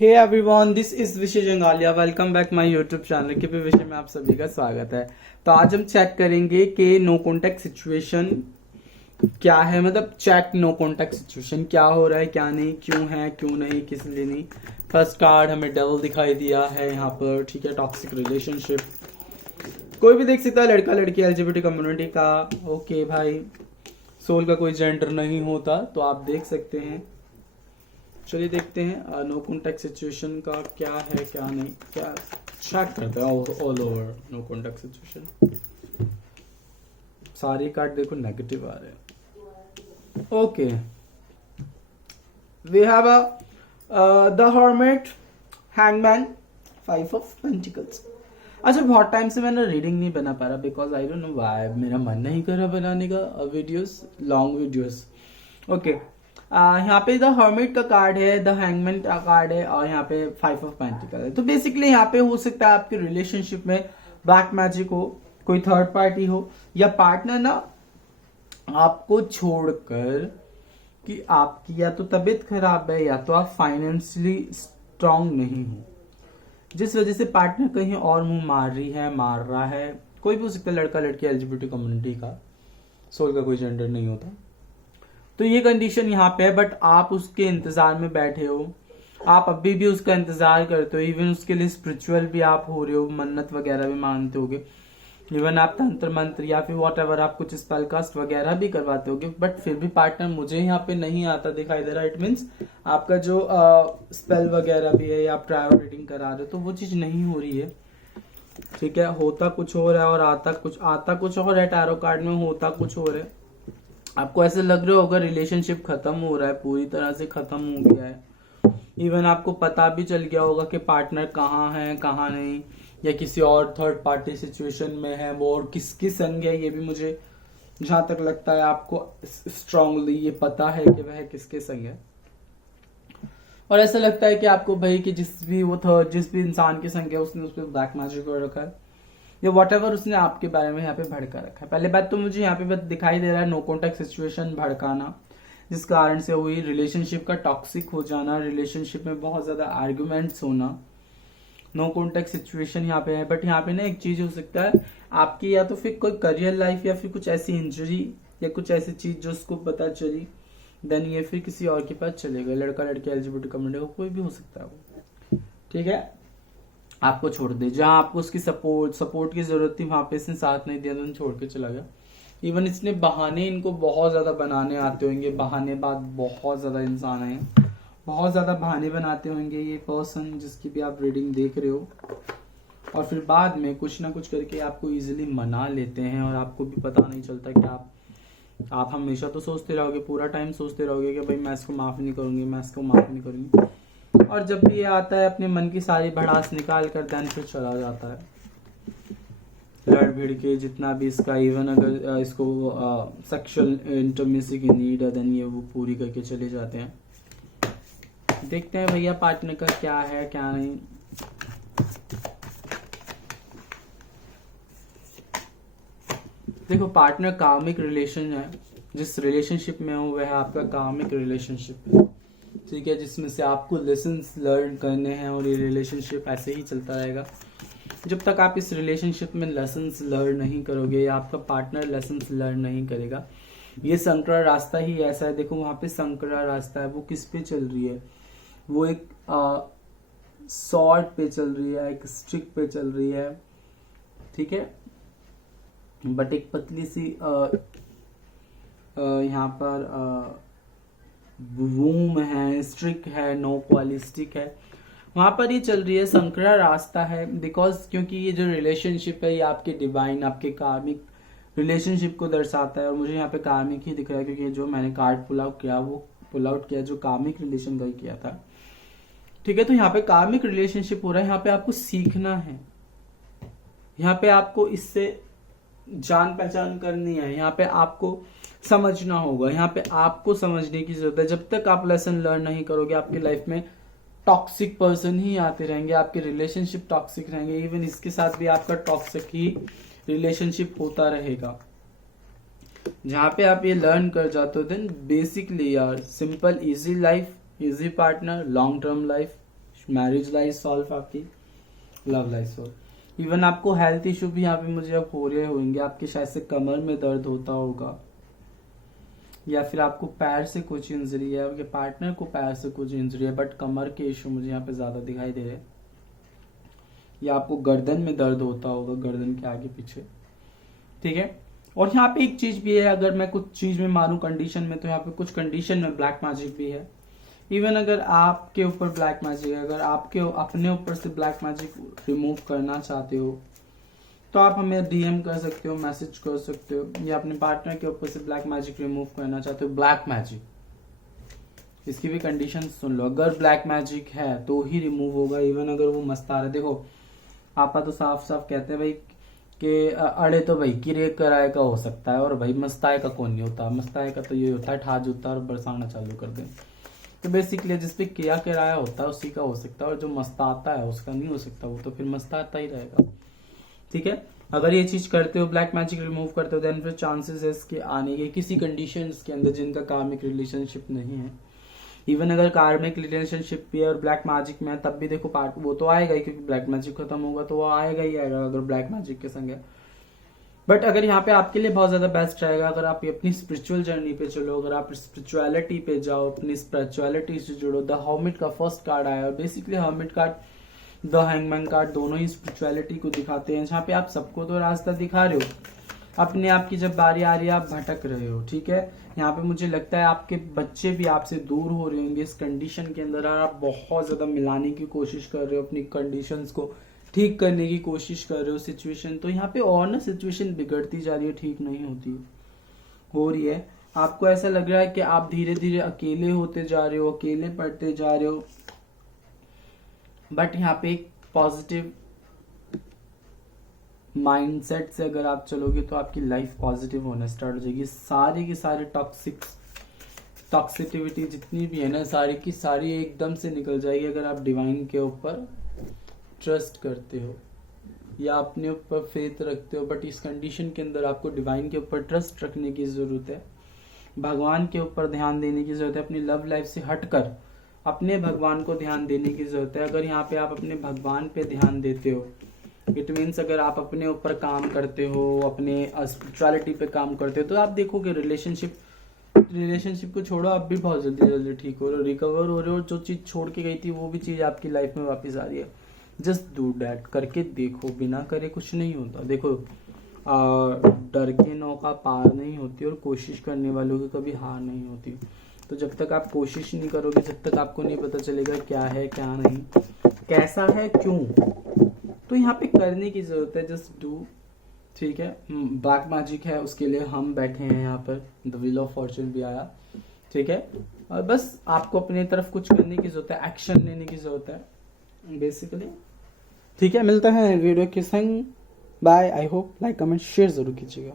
Hey everyone, this is Vishe Jangaliya. Welcome back my YouTube channel के भी विषय में आप सभी का स्वागत है। तो आज हम चेक करेंगे कि नो कॉन्टेक्ट सिचुएशन क्या है, मतलब चेक नो कॉन्टेक्ट सिचुएशन क्या हो रहा है, क्या नहीं, क्यों है, क्यों नहीं, किस लिए नहीं। फर्स्ट कार्ड हमें डेविल दिखाई दिया है यहाँ पर, ठीक है। टॉक्सिक रिलेशनशिप कोई भी देख सकता है, लड़का लड़की एलजीबीटी कम्युनिटी का। ओके भाई, सोल का कोई जेंडर नहीं होता तो आप देख सकते हैं। चलिए देखते हैं नो कॉन्टेक्ट सिचुएशन का क्या है, क्या नहीं, क्या चेक करते हैं all over no contact situation. सारी कार्ड देखो नेगेटिव आ रहे हैं। Okay, we have the hermit, hangman, 5 of pentacles. अच्छा, बहुत टाइम से मैंने रीडिंग नहीं बना पा रहा because I don't know why, मेरा मन नहीं कर रहा बनाने का वीडियोस, लॉन्ग वीडियोस। ओके, यहाँ पे द हर्मिट का कार्ड है, द हैंगमैन का कार्ड है और यहाँ पे 5 ऑफ पेंटिकल है। तो बेसिकली यहाँ पे हो सकता है आपके रिलेशनशिप में ब्लैक मैजिक हो, कोई थर्ड पार्टी हो, या पार्टनर ना आपको छोड़कर कि आपकी या तो तबीयत खराब है या तो आप फाइनेंशियली स्ट्रांग नहीं हो, जिस वजह से पार्टनर कहीं और मुंह मार रहा है। कोई भी हो सकता है, लड़का लड़की एलजीबीटी कम्युनिटी का, सोल का कोई जेंडर नहीं होता। तो ये कंडीशन यहाँ पे है, बट आप उसके इंतजार में बैठे हो, आप अभी भी उसका इंतजार करते हो। इवन उसके लिए स्पिरिचुअल भी आप हो रहे हो, मन्नत वगैरह भी मानते होगे। इवन आप तंत्र मंत्र या फिर वॉट एवर आप कुछ स्पेलकास्ट वगैरह भी करवाते होगे, बट फिर भी पार्टनर मुझे यहाँ पे नहीं आता दिखाई दे रहा। इट मीन्स आपका जो स्पेल वगैरह भी है या आप ट्रायल रीडिंग करा रहे हो तो वो चीज नहीं हो रही है, ठीक है। होता कुछ हो रहा है और आता कुछ और है। टैरो कार्ड में होता कुछ और है। आपको ऐसे लग रहा होगा रिलेशनशिप खत्म हो रहा है, पूरी तरह से खत्म हो गया है। इवन आपको पता भी चल गया होगा कि पार्टनर कहाँ है कहाँ नहीं, या किसी और थर्ड पार्टी सिचुएशन में है वो, और किसकी संग है ये भी मुझे जहां तक लगता है आपको स्ट्रांगली ये पता है कि वह किसके संग है। और ऐसा लगता है कि आपको भाई कि जिस भी इंसान के संग है उसने उस पर ब्लैक मैजिक कर रखा है, या वॉट एवर उसने आपके बारे में यहाँ पे भड़का रखा है। पहले बात तो मुझे यहाँ पे दिखाई दे रहा है नो कॉन्टेक्ट सिचुएशन भड़काना, जिस कारण से हुई रिलेशनशिप का टॉक्सिक हो जाना, रिलेशनशिप में बहुत ज्यादा आर्ग्यूमेंट्स होना। नो कॉन्टेक्ट सिचुएशन यहाँ पे है, बट यहाँ पे ना एक चीज हो सकता है आपकी, या तो फिर कोई करियर लाइफ या फिर कुछ ऐसी इंजरी या कुछ ऐसी चीज जो उसको पता चली, देन ये फिर किसी और के पास चलेगा। लड़का लड़की एलजीबीटी कम्युनिटी कोई भी हो सकता है वो, ठीक है। आपको छोड़ दे, जहां आपको उसकी सपोर्ट की जरूरत थी वहां पे इसने साथ नहीं दिया तो छोड़ के चला गया। इवन इसने बहाने इनको बहुत ज्यादा बनाने आते होंगे, बहानेबाज बहुत ज्यादा इंसान है, बहुत ज्यादा बहाने बनाते होंगे ये पर्सन जिसकी भी आप रीडिंग देख रहे हो, और फिर बाद में कुछ ना कुछ करके आपको इजीली मना लेते हैं और आपको भी पता नहीं चलता कि आप हमेशा तो सोचते रहोगे, पूरा टाइम सोचते रहोगे कि भाई मैं इसको माफ नहीं करूंगी, मैं इसको माफ नहीं करूंगी, और जब भी ये आता है अपने मन की सारी भड़ास निकाल कर देन फिर चला जाता है लड़ भिड़ के जितना भी इसका। इवन अगर इसको सेक्सुअल इंटीमेसी की नीड है देन ये वो पूरी करके चले जाते हैं। देखते हैं भैया पार्टनर का क्या है क्या नहीं। देखो, पार्टनर कार्मिक रिलेशन है, जिस रिलेशनशिप में हो वह आपका कार्मिक रिलेशनशिप है, ठीक है, जिसमें से आपको लेसन्स लर्न करने हैं और ये रिलेशनशिप ऐसे ही चलता रहेगा जब तक आप इस रिलेशनशिप में लेसन्स लर्न नहीं करोगे या आपका पार्टनर लेसन्स लर्न नहीं करेगा। ये संकरा रास्ता ही ऐसा है। देखो वहां पे संकरा रास्ता है, वो किस पे चल रही है, वो एक सॉर्ट पे चल रही है, एक स्ट्रिक पे चल रही है, ठीक है, बट एक पतली सी यहाँ पर वूम है, स्ट्रिक है, नो क्वालिस्टिक है, वहां पर ये चल रही है, संकरा रास्ता है। बिकॉज क्योंकि ये जो रिलेशनशिप है ये आपके डिवाइन, आपके कार्मिक रिलेशनशिप को दर्शाता है, और मुझे यहाँ पे कार्मिक ही दिख रहा है क्योंकि जो मैंने कार्ड पुल आउट किया जो कार्मिक रिलेशन का ही किया था, ठीक है। तो यहाँ पे कार्मिक रिलेशनशिप हो रहा है, यहाँ पे आपको सीखना है, यहाँ पे आपको इससे जान पहचान करनी है, यहाँ पे आपको समझना होगा, यहाँ पे आपको समझने की जरूरत है। जब तक आप लेसन लर्न नहीं करोगे आपकी लाइफ में टॉक्सिक पर्सन ही आते रहेंगे, आपके रिलेशनशिप टॉक्सिक रहेंगे। इवन इसके साथ भी आपका टॉक्सिक ही रिलेशनशिप होता रहेगा। जहां पे आप ये लर्न कर जाते हो देन बेसिकली यार simple easy life, easy partner, long term life, marriage life solve, आपकी लव लाइफ सॉल्व। इवन आपको हेल्थ इशू भी यहाँ पे मुझे अब हो रहे होंगे, आपके शायद से कमर में दर्द होता होगा, या फिर आपको पैर से कुछ इंजरी है, आपके पार्टनर को पैर से कुछ इंजरी है, बट कमर के इशू मुझे यहाँ पे ज्यादा दिखाई दे रहे हैं। या आपको गर्दन में दर्द होता होगा, गर्दन के आगे पीछे, ठीक है। और यहाँ पे एक चीज भी है, अगर मैं कुछ चीज में मानूं कंडीशन में, तो यहाँ पे कुछ कंडीशन में ब्लैक मैजिक भी है। इवन अगर आपके ऊपर ब्लैक मैजिक है, अगर आपके अपने ऊपर से ब्लैक मैजिक रिमूव करना चाहते हो, तो आप हमें डीएम कर सकते हो, मैसेज कर सकते हो, या अपने पार्टनर के ऊपर से ब्लैक मैजिक रिमूव करना चाहते हो, ब्लैक मैजिक, इसकी भी कंडीशन सुन लो। अगर ब्लैक मैजिक है तो ही रिमूव होगा। इवन अगर वो मस्तारा, देखो आपा तो साफ साफ कहते हैं भाई कि अड़े तो भाई किरे कराए का हो सकता है, और भाई मस्ताए का कौन नहीं होता। मस्ताए का तो ये होता है ठा जूता और बरसाना चालू कर दे। तो बेसिकली जिस पे किया किराया होता है उसी का हो सकता है, और जो मस्ताता है उसका नहीं हो सकता, वो तो फिर मस्ताता ही रहेगा, ठीक है। अगर ये चीज करते हो, ब्लैक मैजिक रिमूव करते हो, देन फिर चांसेस है इसके आने के किसी कंडीशंस के अंदर जिनका कार्मिक रिलेशनशिप नहीं है। इवन अगर कार्मिक रिलेशनशिप भी है और ब्लैक मैजिक में है, तब भी देखो पार्ट वो तो आएगा ही, क्योंकि ब्लैक मैजिक खत्म होगा तो वो आएगा ही आएगा अगर ब्लैक मैजिक के संग है। बट अगर यहाँ पे आपके लिए बहुत ज्यादा बेस्ट रहेगा अगर आप अपनी स्पिरिचुअल जर्नी पे चलो, अगर आप स्पिरिचुअलिटी पे जाओ, अपनी स्पिरिचुअलिटी से जुड़ो। द हर्मिट का फर्स्ट कार्ड आया, और basically hermit card, the hangman card, दोनों ही स्पिरिचुअलिटी को दिखाते हैं। जहाँ पे आप सबको तो रास्ता दिखा रहे हो, अपने आप की जब बारी आ रही है आप भटक रहे हो, ठीक है। यहाँ पे मुझे लगता है आपके बच्चे भी आपसे दूर हो रहे होंगे इस कंडीशन के अंदर, और आप बहुत ज्यादा मिलाने की कोशिश कर रहे हो, अपनी कंडीशंस को ठीक करने की कोशिश कर रहे हो सिचुएशन। तो यहाँ पे और ना सिचुएशन बिगड़ती जा रही है, ठीक नहीं होती हो रही है। आपको ऐसा लग रहा है कि आप धीरे धीरे अकेले होते जा रहे हो, अकेले पड़ते जा रहे हो। बट यहाँ पे एक पॉजिटिव माइंडसेट से अगर आप चलोगे तो आपकी लाइफ पॉजिटिव होना स्टार्ट हो जाएगी। सारी की सारी टॉक्सिटिविटी जितनी भी है ना, सारी की सारी एकदम से निकल जाएगी अगर आप डिवाइन के ऊपर ट्रस्ट करते हो या अपने ऊपर फेथ रखते हो। बट इस कंडीशन के अंदर आपको डिवाइन के ऊपर ट्रस्ट रखने की जरूरत है, भगवान के ऊपर ध्यान देने की जरूरत है, अपनी लव लाइफ से हटकर अपने भगवान को ध्यान देने की जरूरत है। अगर यहाँ पे आप अपने भगवान पे ध्यान देते हो, इट मीन्स अगर आप अपने ऊपर काम करते हो, अपने स्पिरिचुअलिटी पे काम करते हो, तो आप देखोगे रिलेशनशिप को छोड़ो, आप भी बहुत जल्दी जल्दी ठीक हो रहे हो, रिकवर हो रहे हो। जो चीज छोड़ के गई थी वो भी चीज आपकी लाइफ में वापस आ रही है। जस्ट डू डैट, करके देखो, बिना करे कुछ नहीं होता। देखो डर के नौका पार नहीं होती, और कोशिश करने वालों की कभी हार नहीं होती। तो जब तक आप कोशिश नहीं करोगे, जब तक आपको नहीं पता चलेगा क्या है क्या नहीं, कैसा है क्यों, तो यहाँ पे करने की जरूरत है। जस्ट डू, ठीक है। ब्लैक मैजिक है, उसके लिए हम बैठे हैं यहाँ पर, द व्हील ऑफ फॉर्चून भी आया, ठीक है। और बस आपको अपनी तरफ कुछ करने की जरूरत है, एक्शन लेने की जरूरत है बेसिकली, ठीक है। मिलते हैं वीडियो के संग, bye. I hope like comment share जरूर कीजिएगा।